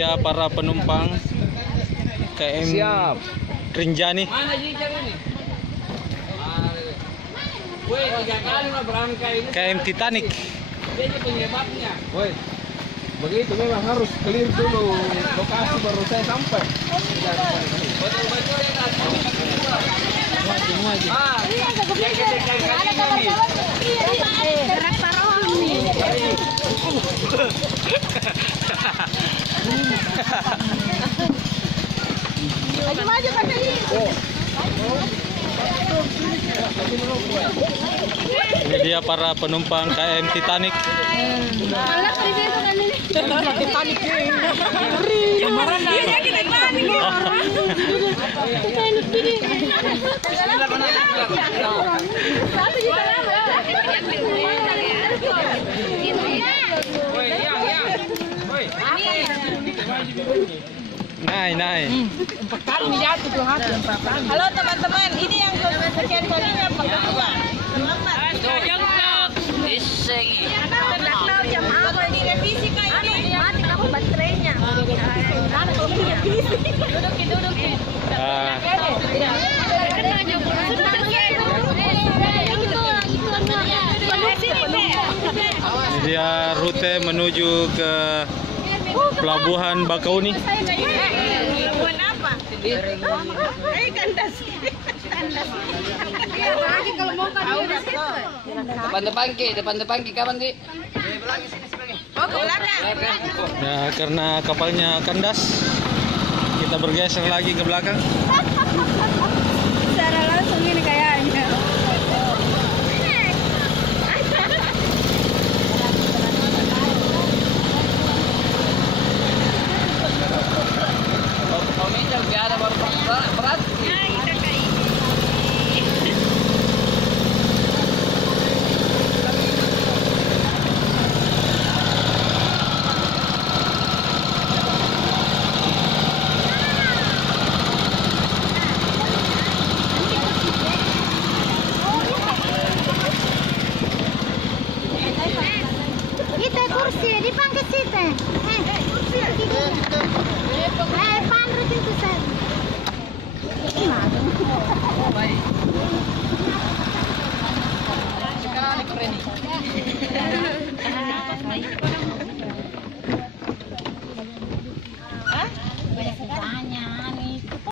dia para penumpang KM Siap. Rinjani. Mana jijak ini? Woi, 3 kali mah berangkai ini. KM Titanic. Dia aja penyebabnya. Woi, begitu memang harus clear dulu lokasi baru saya sampai. Betul-betul ya tadi. Ah, Iya, yang ketika nih. gerak parohon nih. Maju kan tadi. Ini dia para penumpang KM Titanic. Malah tadi itu kan ini. Titanic ini. Kemarin dia kita panik ya. Titanic ini. Satu juta lama. Woi, yang. Woi. Naik. Halo teman-teman, ini yang sekian kalinya Pak Ketua. Selamat. Terlaksana jam apa direvisi kak ini? Mati kamu baterainya. Duduk. Ah, ini dia rute menuju ke Pelabuhan Bakauni. Labuan apa? Kandas. Lagi kalau mau kan di situ. Depan-depan Ki, kapan Ki? Oh ke belakang. Ya, karena kapalnya kandas, kita bergeser lagi ke belakang. Secara langsung ini kayaknya. Kalau meja biar baru berat. Kita kursi di pangkat situ. Kursi. Pandro itu saya.